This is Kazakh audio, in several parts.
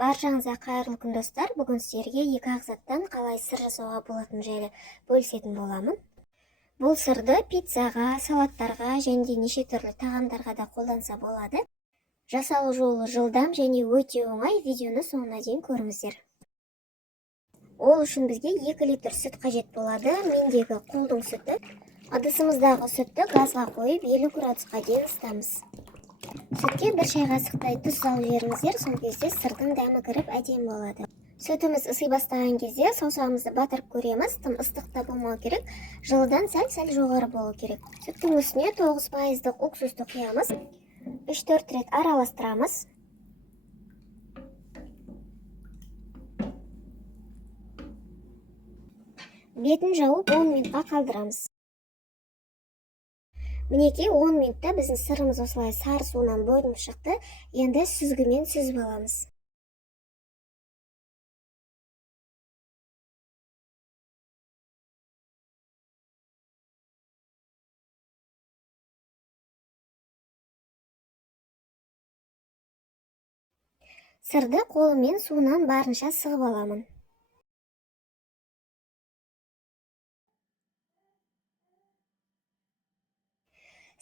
Баршаңызға қайырлы күн достар. Бүгін сіздерге екі ағзаттан қалай сыр жасауға болатын жайлы бөлісетін боламын. Бұл сырды пиццаға, салаттарға және неше түрлі тағамдарға да қолданса болады. Жасалу жолы жылдам және өте оңай. Видеоны соңына дейін көріңіздер. Ол үшін бізге 2 литр сүт қажет болады. Мендегі қолдың сүті. Ыдысымыздағы сүтті газға қойып 50 градусқа дейін ысытамыз. Сүтке 1 шай қасықтай тұз салып жіберіңіздер, сол кезде сырдың дәмі кіріп әдемі болады. Сүтіміз ысы бастаған кезде саусағымызды батырып көреміз, тым ыстық та болмау керек, жылыдан сәл жоғары болу керек. Сүттің үстіне 9% уксусты құямыз, 3-4 рет араластырамыз. Бетін жауып 10 минутқа қалдырамыз. Мінекей 10 минутта біздің сырымыз осылай сары суынан бөлініп шықты. Енді сүзгімен сүзіп аламыз. Сырды қолыммен суынан барынша сығып аламын.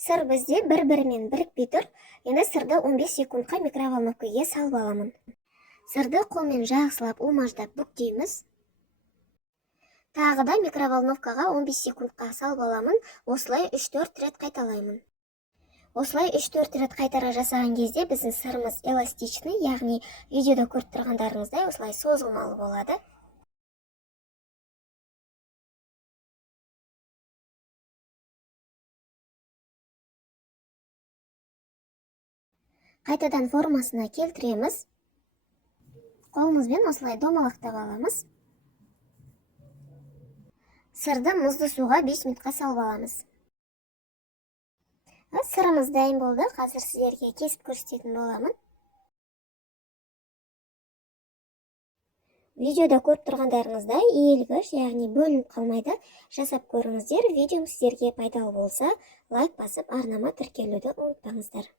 Сыр бізде бір-бірімен бірікпей тұр. Енді сырды 15 секундқа микроволновкаға салып аламын. Сырды қолмен жақсылап умаждап бүктейміз. Тағы да микроволновкаға 15 секундқа салып аламын. Осылай 3-4 рет қайталаймын. Осылай 3-4 рет қайтара жасаған кезде біздің сырымыз эластичный, яғни видеода көріп тұрғандарыңыздай осылай созылмалы болады. Қайтадан формасына келтіреміз. Қолымызбен осылай домалақтап аламыз. Сырды мұзды суға 5 минутқа салып аламыз. Сырымыз дайын болды. Қазір сіздерге кесіп көрсететін боламын. Видеода көріп тұрғандарыңыздай иілгіш, яғни бөлініп қалмайды. Жасап көріңіздер. Видеом сіздерге пайдалы болса, лайк басып, арнама тіркелуді ұмытпаңыздар.